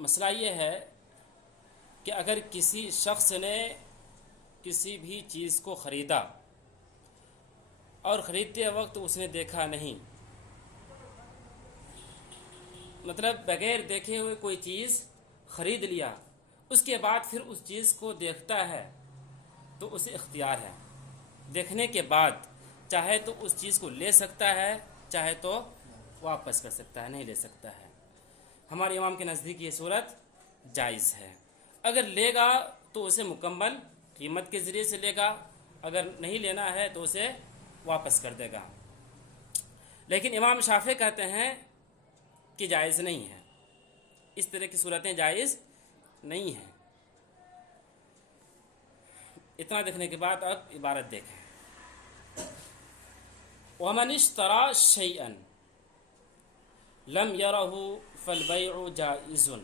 مسئلہ یہ ہے کہ اگر کسی شخص نے کسی بھی چیز کو خریدا اور خریدتے وقت اس نے دیکھا نہیں، مطلب بغیر دیکھے ہوئے کوئی چیز خرید لیا، اس کے بعد پھر اس چیز کو دیکھتا ہے تو اسے اختیار ہے، دیکھنے کے بعد چاہے تو اس چیز کو لے سکتا ہے، چاہے تو واپس کر سکتا ہے، نہیں لے سکتا ہے۔ ہمارے امام کے نزدیک یہ صورت جائز ہے۔ اگر لے گا تو اسے مکمل قیمت کے ذریعے سے لے گا، اگر نہیں لینا ہے تو اسے واپس کر دے گا۔ لیکن امام شافعی کہتے ہیں کہ جائز نہیں ہے، اس طرح کی صورتیں جائز نہیں ہیں۔ اتنا دیکھنے کے بعد اب عبارت دیکھیں، وَمَنِ اشْتَرَى شَيْئًا لَمْ يَرَهُ فَالْبَيْعُ جَائِزٌ۔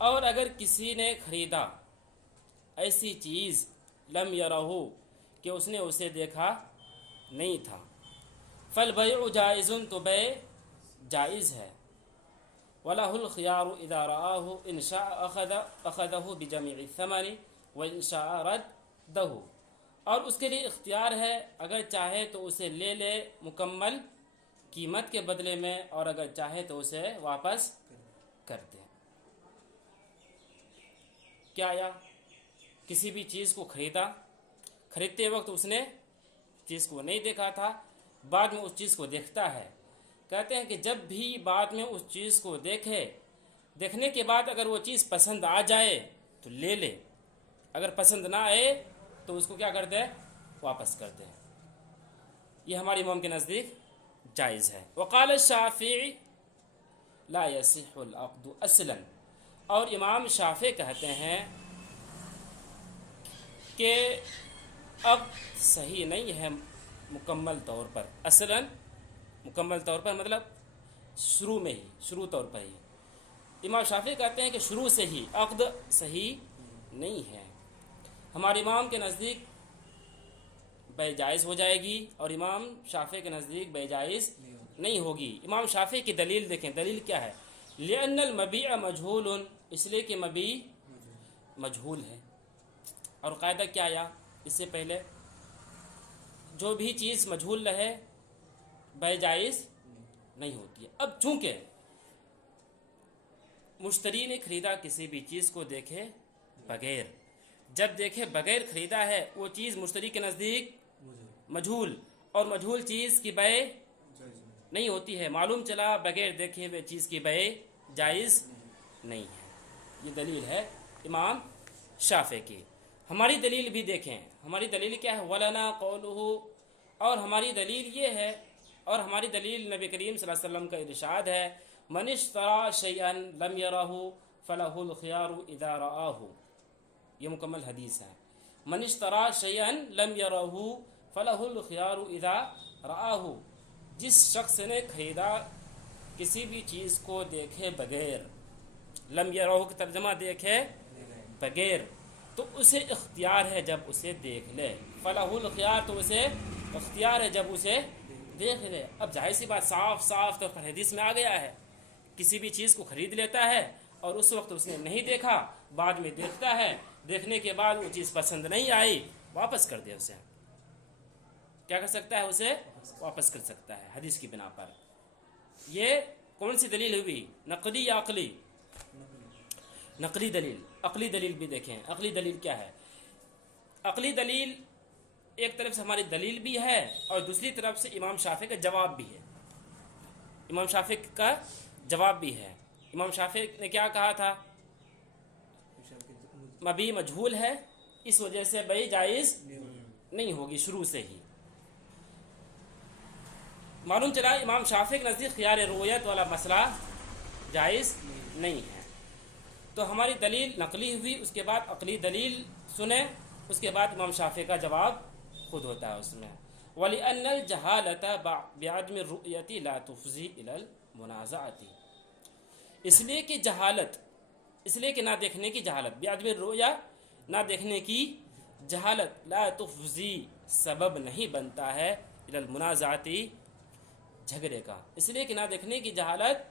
اور اگر کسی نے خریدا ایسی چیز لم یرہو کہ اس نے اسے دیکھا نہیں تھا، فالبیع جائز تو بیع جائز ہے، وَلَهُ الْخِيَارُ إِذَا رَآهُ إِنْ شَاءَ أَخَذَهُ بِجَمِيعِ الثَّمَنِ وَإِنْ شَاءَ رَدَّهُ، اور اس کے لیے اختیار ہے، اگر چاہے تو اسے لے لے مکمل قیمت کے بدلے میں، اور اگر چاہے تو اسے واپس کر دے۔ کیا آیا؟ کسی بھی چیز کو خریدا، خریدتے وقت اس نے چیز کو نہیں دیکھا تھا، بعد میں اس چیز کو دیکھتا ہے۔ کہتے ہیں کہ جب بھی بعد میں اس چیز کو دیکھنے کے بعد اگر وہ چیز پسند آ جائے تو لے لے، اگر پسند نہ آئے تو اس کو کیا کر دے؟ واپس کر دے۔ یہ ہمارے امام کے نزدیک جائز ہے۔ وقال الشافعی لا يصح العقد اصلا، اور امام شافعی کہتے ہیں کہ اب صحیح نہیں ہے مکمل طور پر، اصلا مکمل طور پر مطلب شروع طور پر ہی امام شافعی کہتے ہیں کہ شروع سے ہی عقد صحیح نہیں ہے۔ ہمارے امام کے نزدیک بیع جائز ہو جائے گی، اور امام شافعی کے نزدیک بیع جائز نہیں ہوگی۔ امام شافعی کی دلیل دیکھیں، دلیل کیا ہے؟ لأن المبیع مجہول، اس لیے کہ مبیع مجہول ہے۔ اور قاعدہ کیا آیا اس سے پہلے؟ جو بھی چیز مجہول رہے بیع جائز نہیں ہوتی ہے۔ اب چونکہ مشتری نے خریدا کسی بھی چیز کو دیکھے بغیر، جب دیکھے بغیر خریدا ہے، وہ چیز مشتری کے نزدیک مجہول، اور مجہول چیز کی بیع نہیں ہوتی ہے، معلوم چلا بغیر دیکھے ہوئے چیز کی بیع جائز نہیں ہے۔ یہ دلیل ہے امام شافعی کی۔ ہماری دلیل بھی دیکھیں، ہماری دلیل کیا ہے؟ وَلَنَا قَوْلُهُ، اور ہماری دلیل یہ ہے، اور ہماری دلیل نبی کریم صلی اللہ علیہ وسلم کا ارشاد ہے، مَنِ اشْتَرَى شَيْئًا لَمْ يَرَهُ فَلَهُ الْخِيَارُ إِذَا رَآهُ، یہ مکمل حدیث ہے۔ مَنِ اشْتَرَى شَيْئًا لَمْ يَرَهُ فَلَهُ الْخِيَارُ إِذَا رَآهُ، جس شخص نے خریدا کسی بھی چیز کو دیکھے بغیر، لم یرہو کا ترجمہ دیکھے بغیر، تو اسے اختیار ہے جب اسے دیکھ لے، فَلَهُ الْخِيَارُ، تو اسے اختیار ہے جب اسے دیکھ لے۔ اب ظاہر سی بات صاف طور پر حدیث میں آ گیا ہے، کسی بھی چیز کو خرید لیتا ہے اور اس وقت اس نے نہیں دیکھا، بعد میں دیکھتا ہے، دیکھنے کے بعد وہ چیز پسند نہیں آئی، واپس کر دے، اسے کیا کر سکتا ہے؟ اسے واپس کر سکتا ہے حدیث کی بنا پر۔ یہ کون سی دلیل ہوئی؟ نقلی یا عقلی؟ نقلی دلیل۔ عقلی دلیل بھی دیکھیں، عقلی دلیل کیا ہے؟ عقلی دلیل ایک طرف سے ہماری دلیل بھی ہے، اور دوسری طرف سے امام شافعی کا جواب بھی ہے۔ امام شافعی کا جواب بھی ہے۔ امام شافعی نے کیا کہا تھا؟ مبیع مجہول ہے، اس وجہ سے بیع جائز نہیں ہوگی شروع سے ہی۔ معلوم چلا امام شافعی کے نزدیک خیار رویت والا مسئلہ جائز نہیں ہے۔ تو ہماری دلیل نقلی ہوئی، اس کے بعد عقلی دلیل سنیں، اس کے بعد امام شافعی کا جواب خود ہوتا ہے اس میں۔ وَلِأَنَّ الْجَهَالَةَ بِعَدْمِ الرُّؤْيَةِ لَا تُفْضِي إِلَى الْمُنَازَعَةِ، اس لیے کہ جہالت، اس لیے کہ نہ دیکھنے کی جہالت، بعدم الرؤیا، نہ دیکھنے کی جہالت، لا تفضی، سبب نہیں بنتا ہے، الی المنازعۃ، جھگڑے کا، اس لیے کہ نہ دیکھنے کی جہالت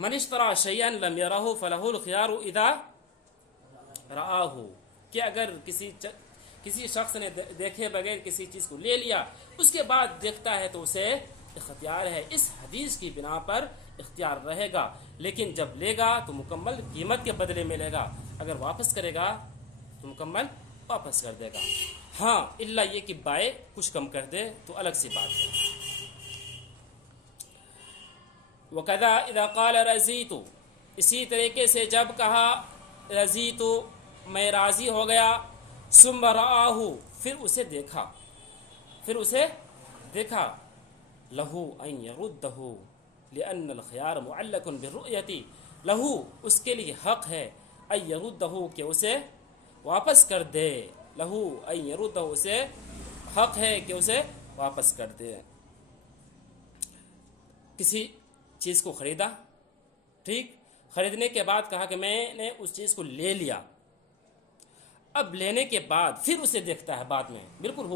من اشترى شيئا لم يره فله الخيار اذا رآه کہ اگر کسی شخص نے دیکھے بغیر کسی چیز کو لے لیا اس کے بعد دیکھتا ہے تو اسے اختیار ہے. اس حدیث کی بنا پر اختیار رہے گا, لیکن جب لے گا تو مکمل قیمت کے بدلے میں لے گا, اگر واپس کرے گا تو مکمل واپس کر دے گا. ہاں الا یہ کہ بائع کچھ کم کر دے تو الگ سی بات ہے. وَكَذَا اِذَا قَالَ رَضِيتُ اسی طریقے سے جب کہا رضیت میں راضی ہو گیا, ثم رآہ پھر اسے دیکھا, لہو ان یردہ لأن الخیار معلق بالرؤیت, لہو اس کے لیے حق ہے ان یردہ کہ اسے واپس کر دے, لہو ان یردہ اسے حق ہے کہ اسے واپس کر دے. کسی چیز کو خریدا, ٹھیک, خریدنے کے بعد کہا کہ میں نے اس چیز کو لے لیا, اب لینے کے بعد پھر اسے دیکھتا ہے بعد میں, بالکل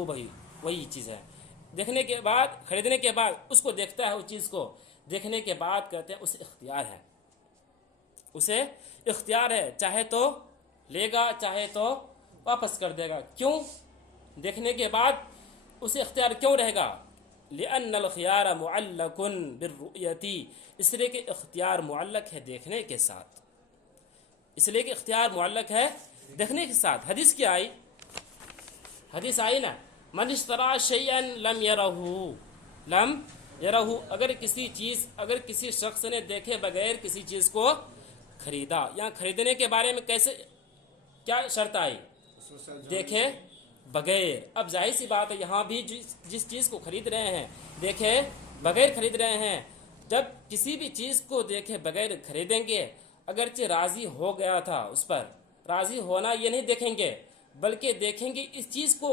وہی چیز ہے, دیکھنے کے بعد خریدنے کے بعد اس کو دیکھتا ہے, اس چیز کو دیکھنے کے بعد کہتے ہیں اسے اختیار ہے, چاہے تو لے گا چاہے تو واپس کر دے گا. کیوں دیکھنے کے بعد اسے اختیار کیوں رہے گا؟ لأن الخيار معلق بالرؤية, اس لیے کہ اختیار معلق ہے دیکھنے کے ساتھ, اس لیے کہ اختیار معلق ہے دیکھنے کے ساتھ. حدیث کیا آئی؟ حدیث آئی نا, من اشترى شيئا لم يره, اگر کسی شخص نے دیکھے بغیر کسی چیز کو خریدا. یہاں خریدنے کے بارے میں کیا شرط آئی؟ دیکھے بغیر. اب ظاہر سی بات ہے یہاں بھی جس چیز کو خرید رہے ہیں دیکھے بغیر خرید رہے ہیں, جب کسی بھی چیز کو دیکھے بغیر خریدیں گے, اگرچہ راضی ہو گیا تھا اس پر, راضی ہونا یہ نہیں دیکھیں گے بلکہ دیکھیں گے اس چیز کو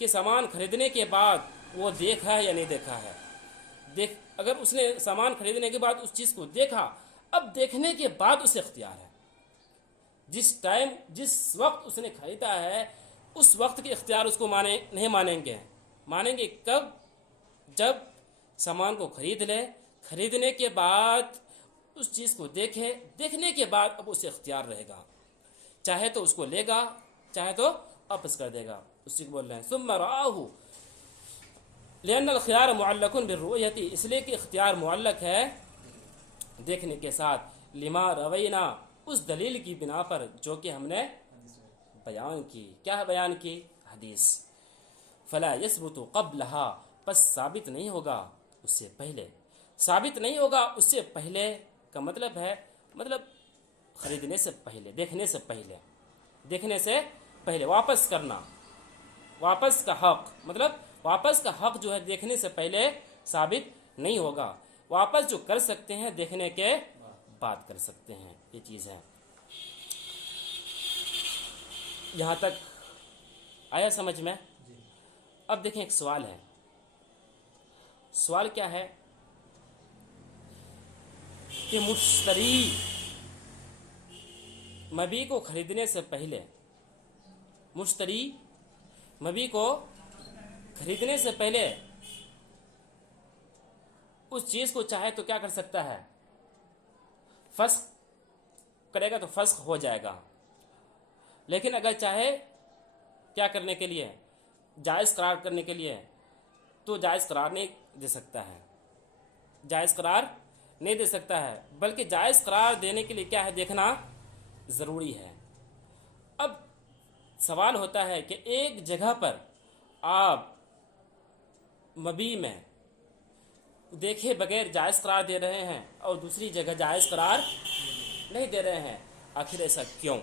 کہ سامان خریدنے کے بعد وہ دیکھا ہے یا نہیں دیکھا ہے. اگر اس نے سامان خریدنے کے بعد اس چیز کو دیکھا, اب دیکھنے کے بعد اسے اختیار ہے. جس وقت اس نے خریدا ہے اس وقت کے اختیار اس کو نہیں مانیں گے. مانیں گے کب؟ جب سامان کو خرید لے, خریدنے کے بعد اس چیز کو دیکھنے کے بعد اب اسے اختیار رہے گا, چاہے تو اس کو لے گا چاہے تو واپس کر دے گا. اسی کو بول رہے ہیں ثم رآہ لأن الخيار معلق بالرؤية, اس لیے کہ اختیار معلق ہے دیکھنے کے ساتھ. لما روینا, اس دلیل کی بنا پر جو کہ ہم نے بیان کی. کیا بیان کی؟ حدیث. فلا يثبت قبلها, پس ثابت نہیں ہوگا اس سے پہلے. ثابت نہیں ہوگا اس سے پہلے کا مطلب ہے خریدنے سے پہلے, دیکھنے سے پہلے واپس کرنا. واپس کا حق واپس کا حق جو ہے دیکھنے سے پہلے ثابت نہیں ہوگا. واپس جو کر سکتے ہیں دیکھنے کے بعد کر سکتے ہیں, یہ چیز ہے. یہاں تک آیا سمجھ میں؟ اب دیکھیں ایک سوال ہے. سوال کیا ہے کہ مشتری مبیع کو خریدنے سے پہلے اس چیز کو چاہے تو کیا کر سکتا ہے؟ فسخ کرے گا تو فسخ ہو جائے گا. لیکن اگر چاہے کیا کرنے کے لیے, جائز قرار کرنے کے لیے, تو جائز قرار نہیں دے سکتا ہے. بلکہ جائز قرار دینے کے لیے کیا ہے, دیکھنا ضروری ہے. اب سوال ہوتا ہے کہ ایک جگہ پر آپ مبیع میں دیکھے بغیر جائز قرار دے رہے ہیں اور دوسری جگہ جائز قرار نہیں دے رہے ہیں, آخر ایسا کیوں؟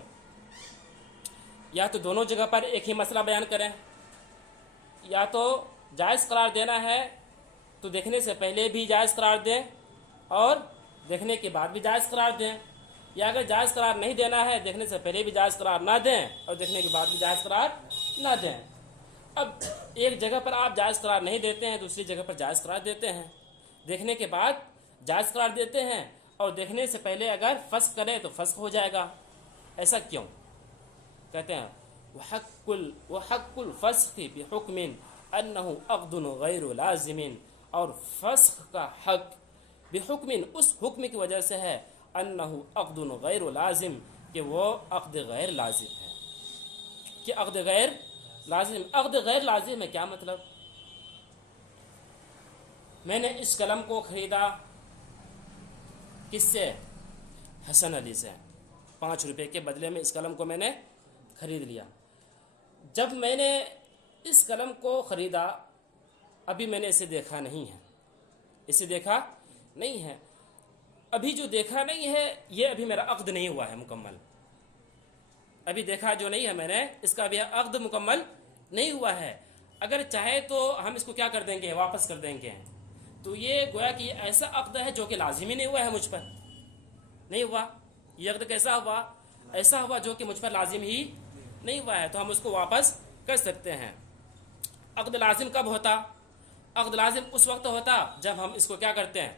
یا تو دونوں جگہ پر ایک ہی مسئلہ بیان کریں, یا تو جائز قرار دینا ہے تو دیکھنے سے پہلے بھی جائز قرار دیں اور دیکھنے کے بعد بھی جائز قرار دیں, یا اگر جائز قرار نہیں دینا ہے دیکھنے سے پہلے بھی جائز قرار نہ دیں اور دیکھنے کے بعد بھی جائز قرار نہ دیں. اب ایک جگہ پر آپ جائز قرار نہیں دیتے ہیں, دوسری جگہ پر جائز قرار دیتے ہیں, دیکھنے کے بعد جائز قرار دیتے ہیں اور دیکھنے سے پہلے اگر فسخ کرے تو فسخ ہو جائے گا. ایسا کیوں؟ کہتے ہیں وحق الفسخ بحکم انه عقد غیر لازم, اور فسخ کا حق بحکم اس حکم کی وجہ سے ہے انہو عقد غیر لازم، کہ وہ عقد غیر لازم ہے، کہ عقد غیر لازم. عقد غیر لازم ہے کیا مطلب؟ میں نے اس قلم کو خریدا کس سے؟ حسن علی سے. 5 روپے کے بدلے میں اس قلم کو میں نے خرید لیا. جب میں نے اس قلم کو خریدا ابھی میں نے اسے دیکھا نہیں ہے، اسے دیکھا نہیں ہے. ابھی جو دیکھا نہیں ہے یہ ابھی میرا عقد نہیں ہوا ہے مکمل. ابھی دیکھا جو نہیں ہے میں نے، اس کا ابھی عقد مکمل نہیں ہوا ہے. اگر چاہے تو ہم اس کو کیا کر دیں گے؟ واپس کر دیں گے. تو یہ گویا کہ یہ ایسا عقد ہے جو کہ لازم ہی نہیں ہوا ہے مجھ پر، نہیں ہوا. یہ عقد کیسا ہوا؟ ایسا ہوا جو کہ مجھ پر لازم ہی نہیں ہوا ہے، تو ہم اس کو واپس کر سکتے ہیں. عقد لازم کب ہوتا؟ عقد لازم اس وقت ہوتا جب ہم اس کو کیا کرتے ہیں؟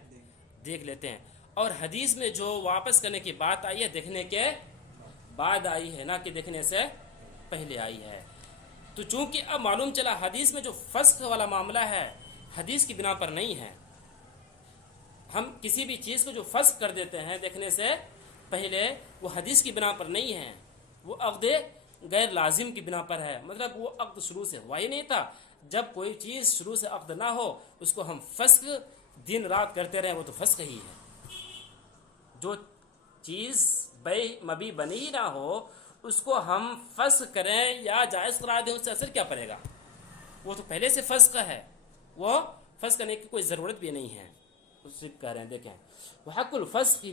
دیکھ لیتے ہیں. اور حدیث میں جو واپس کرنے کی بات آئی ہے دیکھنے کے بعد آئی ہے، نہ کہ دیکھنے سے پہلے آئی ہے. تو چونکہ اب معلوم چلا حدیث میں جو فسخ والا معاملہ ہے حدیث کی بنا پر نہیں ہے. ہم کسی بھی چیز کو جو فسخ کر دیتے ہیں دیکھنے سے پہلے، وہ حدیث کی بنا پر نہیں ہے، وہ عقد غیر لازم کی بنا پر ہے. مطلب وہ عقد شروع سے ہوا ہی نہیں تھا. جب کوئی چیز شروع سے عقد نہ ہو اس کو ہم فسخ دن رات کرتے رہیں، وہ تو فسخ ہی ہے. جو چیز بے مبی بنی ہی نہ ہو اس کو ہم فسخ کریں یا جائز قرار دیں، اس سے اثر کیا پڑے گا؟ وہ تو پہلے سے فسخ ہے، وہ فسخ کرنے کی کوئی ضرورت بھی نہیں ہے. اس سے کہہ رہے ہیں دیکھیں وحق الفسخ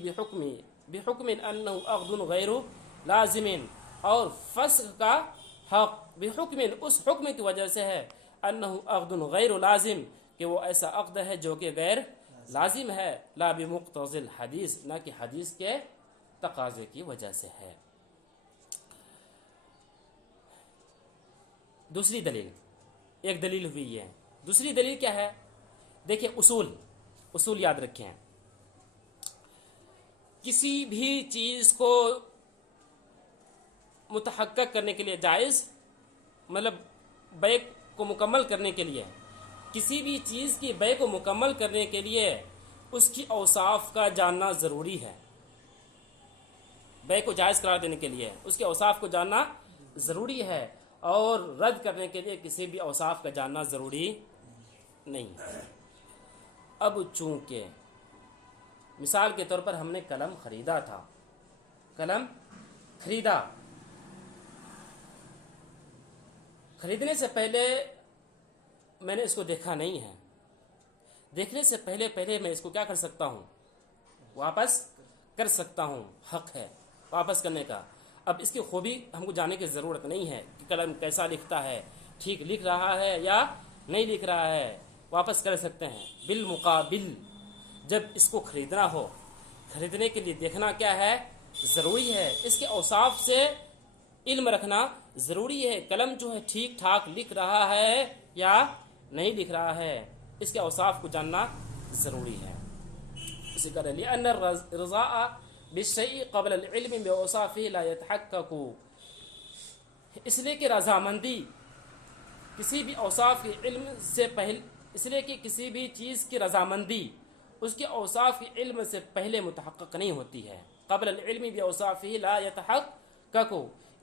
بحکم انہ عقد غیر لازم، اور فسخ کا حق بحکم اس حکم کی وجہ سے ہے انہ عقد غیر لازم، کہ وہ ایسا عقد ہے جو کہ غیر لازم ہے، لا بمقتضی الحدیث، نہ کہ حدیث کے تقاضے کی وجہ سے ہے. دوسری دلیل، ایک دلیل ہوئی ہے، دوسری دلیل کیا ہے؟ دیکھیں اصول یاد رکھیں. کسی بھی چیز کو متحقق کرنے کے لیے جائز، مطلب بیع کو مکمل کرنے کے لیے، کسی بھی چیز کی بیع کو مکمل کرنے کے لیے اس کی اوصاف کا جاننا ضروری ہے. بیع کو جائز قرار دینے کے لیے اس کے اوصاف کو جاننا ضروری ہے، اور رد کرنے کے لیے کسی بھی اوصاف کا جاننا ضروری نہیں. اب چونکہ مثال کے طور پر ہم نے قلم خریدا تھا، قلم خریدا، خریدنے سے پہلے میں نے اس کو دیکھا نہیں ہے. دیکھنے سے پہلے میں اس کو کیا کر سکتا ہوں؟ واپس کر سکتا ہوں. حق ہے واپس کرنے کا. اب اس کی خوبی ہم کو جاننے کی ضرورت نہیں ہے کہ قلم کیسا لکھتا ہے، ٹھیک لکھ رہا ہے یا نہیں لکھ رہا ہے، واپس کر سکتے ہیں. بالمقابل جب اس کو خریدنا ہو، خریدنے کے لیے دیکھنا کیا ہے؟ ضروری ہے. اس کے اوصاف سے علم رکھنا ضروری ہے. قلم جو ہے ٹھیک ٹھاک لکھ رہا ہے یا نہیں لکھ رہا ہے، اس کے اوصاف کو جاننا ضروری ہے. اسی طرح لأن الرضاء بالشيء قبل العلم بأوصافه لا يتحقق، اس لیے کہ رضامندی کسی بھی اوصاف کے علم سے پہلے، اس لیے کہ کسی بھی چیز کی رضامندی اس کے اوصاف کے علم سے پہلے متحقق نہیں ہوتی ہے. قبل العلم بأوصافه لا يتحقق،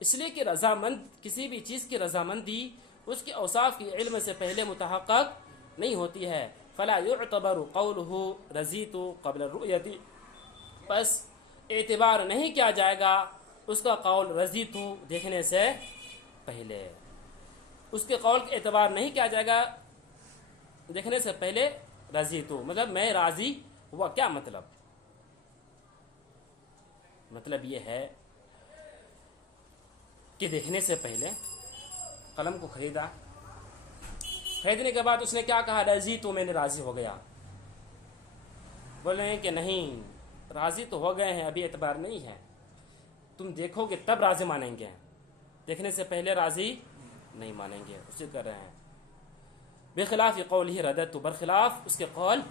اس لیے کہ رضامند کسی بھی چیز کی رضامندی اس کے اوصاف کے علم سے پہلے متحقق نہیں ہوتی ہے. فلا يعتبر قوله رضیت قبل الرؤیت، پس اعتبار نہیں کیا جائے گا اس کا قول رضیت دیکھنے سے پہلے. اس کے قول کا اعتبار نہیں کیا جائے گا دیکھنے سے پہلے. رضیت مطلب میں راضی ہوا. کیا مطلب؟ مطلب یہ ہے کہ دیکھنے سے پہلے قلم کو خریدا، خریدنے کے بعد اس نے کیا کہا؟ رضیت، میں نے راضی ہو گیا. بول رہے ہیں کہ نہیں، راضی تو ہو گئے ہیں، ابھی اعتبار نہیں ہے، تم دیکھو گے تب راضی مانیں گے، دیکھنے سے پہلے راضی نہیں مانیں گے. اسے کر رہے ہیں بخلاف قولہ رددت، برخلاف اس کے قول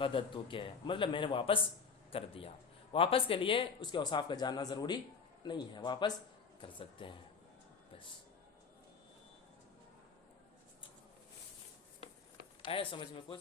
رددت کے، مطلب میں نے واپس کر دیا. واپس کے لیے اس کے اوصاف کا جاننا ضروری نہیں ہے، واپس کر سکتے ہیں. بس آئے سمجھ میں کچھ؟